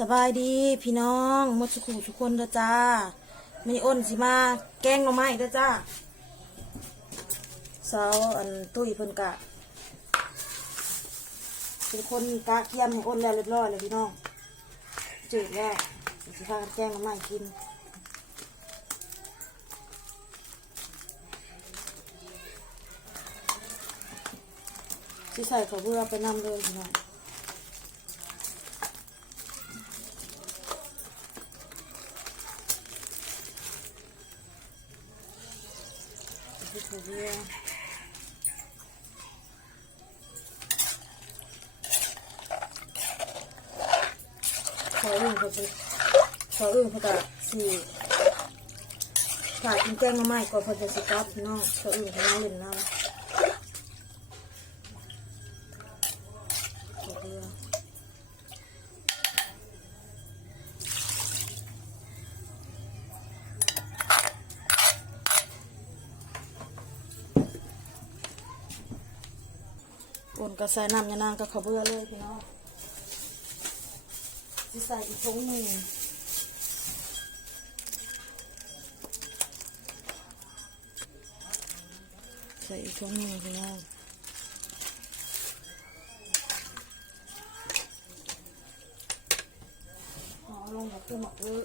สบายดีพี่น้องมดสุขุทุกคนเด้อจ้ามีอ้นสิมา แกงหน่อไม้เด้อจ้าสาวอันตุ้ยเพิ่นกะเป็นคนกะเทียมให้อ้นแล้วเรียบร้อยเลยพี่น้องจืดแล้วสิพากันแกงหน่อไม้กินสิใส่ข้าวเบื่อไปนำเลยพี่น้อง ขาอื่นเขาจะขาอื่นเขาจะสี่ถ่ายกินแจ้งมาใหม่ก่อนเขาจะสกัดพี่น้องขาอื่นเขาไม่เล่นน้ำกป่นกระใส่น้ำยานางกับข้าเบื่อเลยพี่น้อง จะใส่อีกถุงหนึ่งใส่อีกช่องหนึ่งพี่น้องเอาลงกับเครื่องหมักอื้อ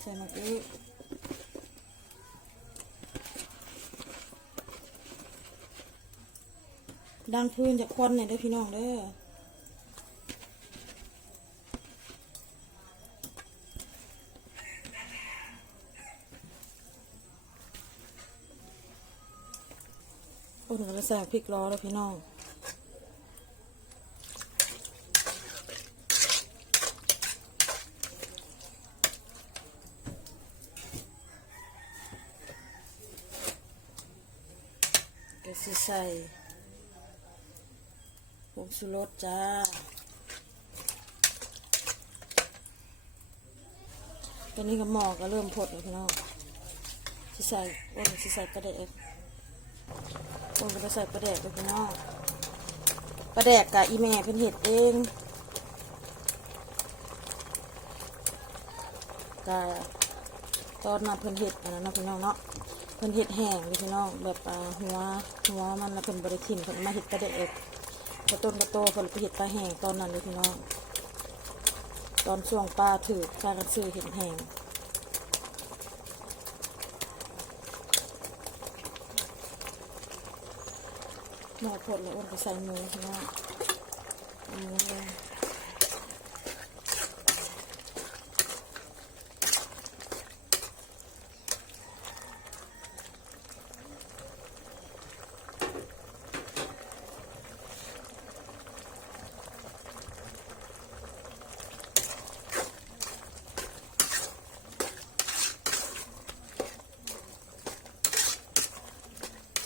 ใส่หมักอื้อดังพื้นจากควันเนี่ยเด้อพี่น้องเด้อ โอ้ถึงจะใส่พริกล้อแล้วพี่น้องก็สิใส่ผงชูรสจ้าตอนนี้ก็หมอก็เริ่มพดแล้วพี่น้องสิใส่ว่าสิใส่ปลาแดก คนก็ไปใส่ปลาแดกไปพี่น้องปลาแดกกับอีแม่เป็นเห็ดเองกะตอนนั้นเพิ่นเห็ดอันนั้นนะพี่น้องเนาะเพิ่นเห็ดแห้งเลยพี่น้องแบบหัวหัวมันแล้วเพิ่นบริทินเพิ่นมาเห็ดกระเดกกระต้นกระโตเพิ่นไปเห็ดปลาแห้งตอนนั้นเลยพี่น้อง ตอนช่วงปลาถือพากันซื้อเห็ดแห้ง หมอผดเลยอ้นก็ใส่หมูพี่น้องเอาหมูเลย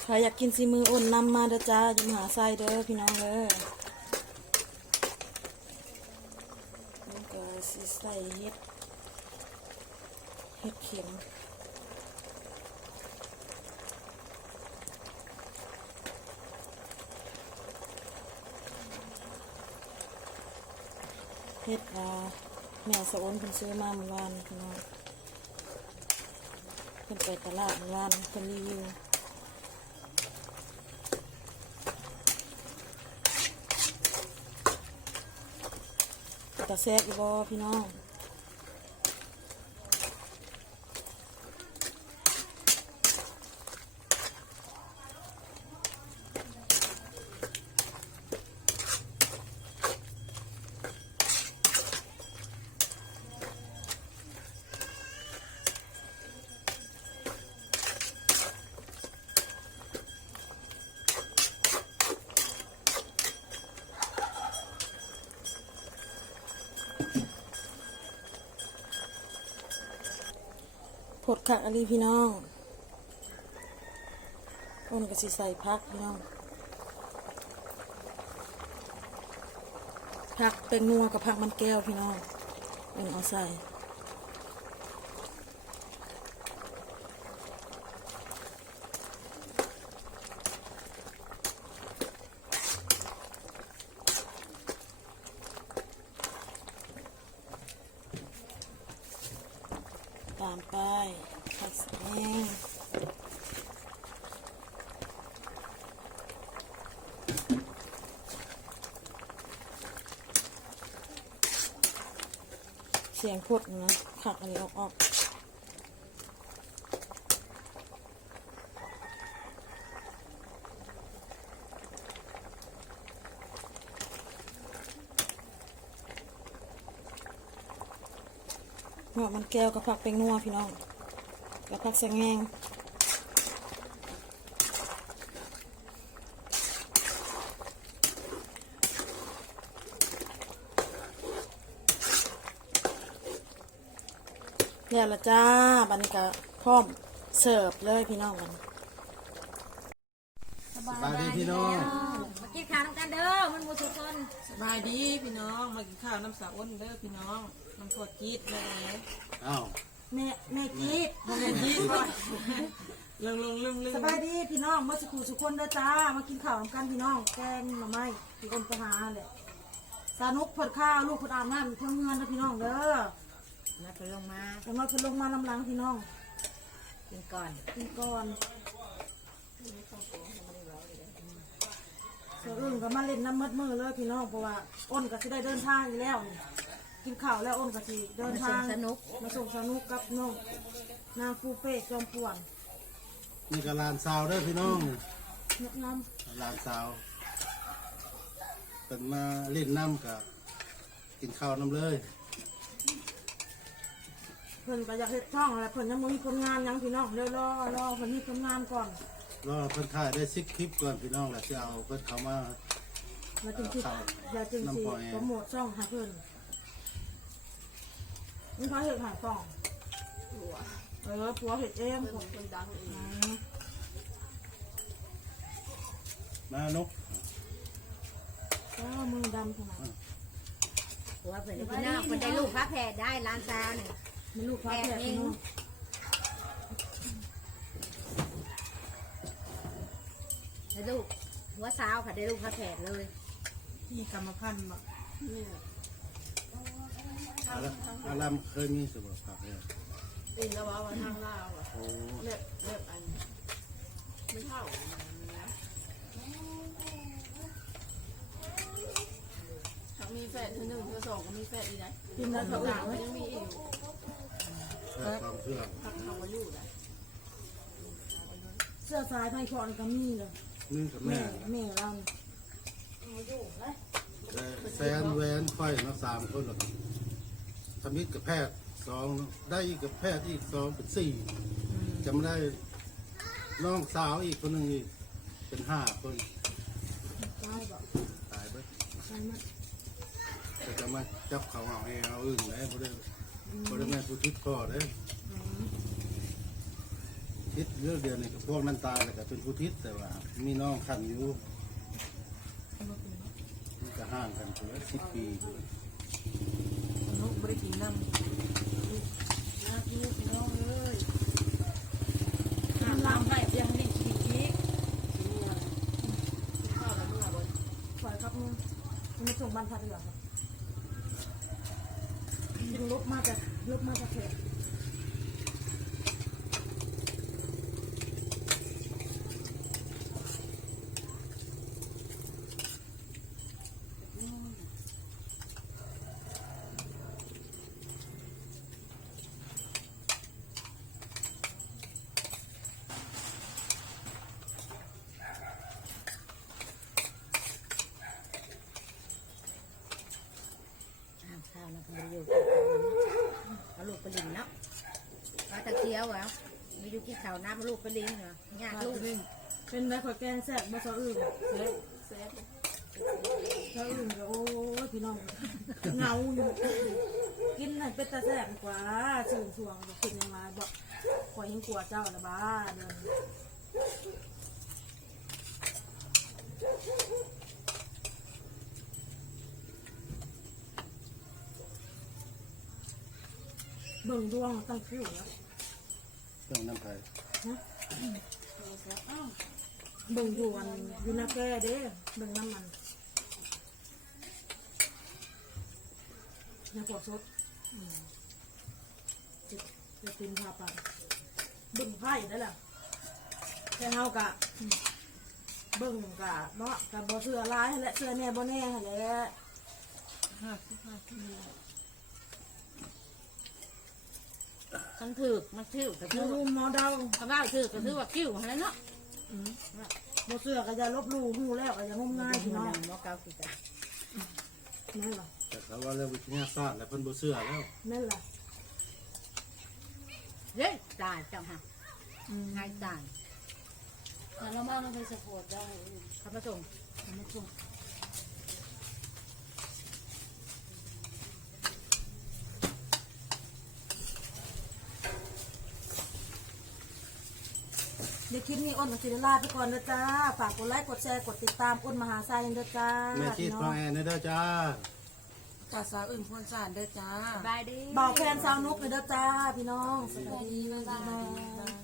ใครอยากกินซีมืออ่นนำมาเด้อจ้าจะมหาไส้เด้อพี่น้องเด้อแล้วก็สิใส่เห็ดเห็ดเข็มเห็ดอ่าแม่สะอ้นเพิ่นซื้อมาเมื่อวานพี่น้องเพิ่นไปตลาดเมื่อวานเพิ่นรีวิว ตาแซ่บอีบอพี่น้อง พดค่ะอลีพี่น้องอ้นก็สิใส่พักพี่น้องผักแตงนัวกับผักมันแก้วพี่น้องอ้นเอาใส่ ตามป้ายผักสะแงง เสียงพดนะขักอันนี้ออกออกหัวมันแก้วกับผักเป็นนัวพี่น้องกับผักแสงแงง แล้วละจ้าบัดนก็พร้อมเสิร์ฟเลยพี่น้องกันสบายดีพี่น้อง มากินข้าวน้ำกันเด้อมันหมูสุกคนสบายดีพี่น้องมากินข้าวน้ำสาวอ้นเด้อพี่น้องน้ำทอดจี๊ดเลยอ้าวแม่แม่จี๊ดแม่จี๊ดลึงลึงลึงลึงสบายดีพี่น้องเมื่อสักครู่สุกคนเด้อจ้ามากินข้าวน้ำกันพี่น้องแกงหน่อไม้พี่คนไปหาแหละสานุกเพิ่นข้าวลูกเพิ่นอาบน้ำอยู่เทั้งเงินนะพี่น้องเด้อ แล้วก็ลงมาแล้วมาเพิ่นลงมาลำหลังพี่น้องกินก่อนกินก่อนส่วนอื่นก็มาเล่นน้ำมืดมือเลยพี่น้องเพราะว่าอ้นก็สิได้เดินทางอยู่แล้วนี่กินข้าวแล้วอ้นก็สิเดินมาส่ทางงสนุก มาส่งสนุกกับน้องนางฟูเป้จอมป่วนนี่ก็หลานสาวเด้อพี่น้องแนะนหลานสาวเป็นมาเล่นน้ำกับกินข้าวน้ำเลยำ เพิ่นก็อยากเฮ็ดช่องอะไรเพิ่นยังบ่มีผลงานหยังพี่น้องเดี๋ยวรอรอเพิ่นมีผลงานก่อนรอเพิ่นถ่ายได้ซิกคลิปก่อนพี่น้องแล้วจะเอาเพิ่นเข้ามามาจึงสิอย่าจึงสิน้ำปล่อย โปรโมทช่องให้เพิ่นนี่เขาเฮ็ดหายกล่องเออผัวเฮ็ดเองคนดังเอง มานกก็มือดำขนาด หัวเพิ่นพี่น้องเพิ่นได้ลูกพระแพทย์ได้ร้านซาวนี่ มีลูกค้าแพรพี่น้องได้ลูกหัวสาวค่ะได้ลูกพระแพทย์เลยมีกรรมพันธุ์บ่อารัอารามเคยมีสมบัติผักเลยอินแล้วว่าวันทางลาวอะโอ้เล็บเล็บอันไม่เท่าถ้ามีแฟนเธอหนึ่งเธอสองก็มีแฟนอีกนะกินแล้วเขาสาอื่นมไหมยังมีอีก แค่ความเชื่อพักเขามาอยู่นะเสื้อสายไทยคอนก็มีเลยนี่กับแม่แม่แม่เราแต่แฟนแหวนค่อยมาสามคนหรอกทำมิตรกับแพทย์สองได้อีกกับแพทย์อีกสองเป็นสี่จำได้น้องสาวอีกคนหนึ่งอีกเป็นห้าคนตายบ่ตายไปตายมั้ยแต่จะมาจับเขาเอาให้เอาอื่นเลยบ่ได้ บ่ได้แม่นผู้ทิศพ่อเลยทิศเรื่องเดียวนี่กับพวกนั้นตายแล้วก็เป็นผู้ทิศแต่ว่า มีน้องขันอยู่มันจะห่างกันถึงสิบปีลูกบ่ได้กินน้ำนะลูกพี่น้องเอ้ยน้ำล้างให้เพียงนี่ชีวิตข้าวแล้วเมื่อบนปล่อยครับมึงมึงมาส่งบ้านพักเหลืองครับ จึงลบมาจากลบมาจากเขต อ้าวข้าวนะเพิ่นบ่ได้อยู่เอาลูกไปลินเนาะเอาตะเกียวมีอยู่ที่ข้าวน้ำเอาลูกไปลินเหรอยากลูกเป็นได้ขอแกงแซ่บมาซออื่นเซฟเซฟซออื่นก็โอ้ยพี่น้องเงาอยู่กินให้เป็นตาแซ่บกว่าสื่อสวงบอกกินยังไงบอกข่อยยังกลัวเจ้าละบ้าเดินเบิ่งดวงตั้งคิวแล้ว ต้องน้ำไผ่เบิ่งดวงอยู่นาแก่เด้เบิ่งน้ำมันนาปวดสดอืมจะจะกินพาไปเบิ่งไพ่ได้แหละแค่เฮากะเบิ่งกะเนาะกะบ่เสื้อร้ายหั่นแหละเสื้อแน่บ่แน่หั่นแหละ มันถือมันถือก็หถืมูอหมอเดาคำว่าถือก็ถือว่ากิ้วอะไรเนาะบ่เสื้อก็อย่าลบหลู่หูแล้วก็อย่างมงายพี่น้องหมอเกาสิจ้ะนั่นล่ะแต่เขาว่าเรื่องวิทยาศาสตร์แล้วเพิ่นบ่เชื่อแล้วนั่นล่ะเย้ตายจังฮะง่ายตายแต่เรามาเราไปสปอร์ตได้เขามาส่งไม่ถูก เดี๋ยวคลิปนี้อ้นกับศิลาไปก่อนนะจ้า ฝากกดไลค์กดแชร์กดติดตามอ้นมหาไซน์ด้วยจ้าแม่คิดพ่อแอนเด้อจ้าภาษาอื่นคนสานเด้อจ้าสบายดีบอกแฟนสาวนุกเลยเด้อจ้า พี่น้องสวัสดีพี่น้อง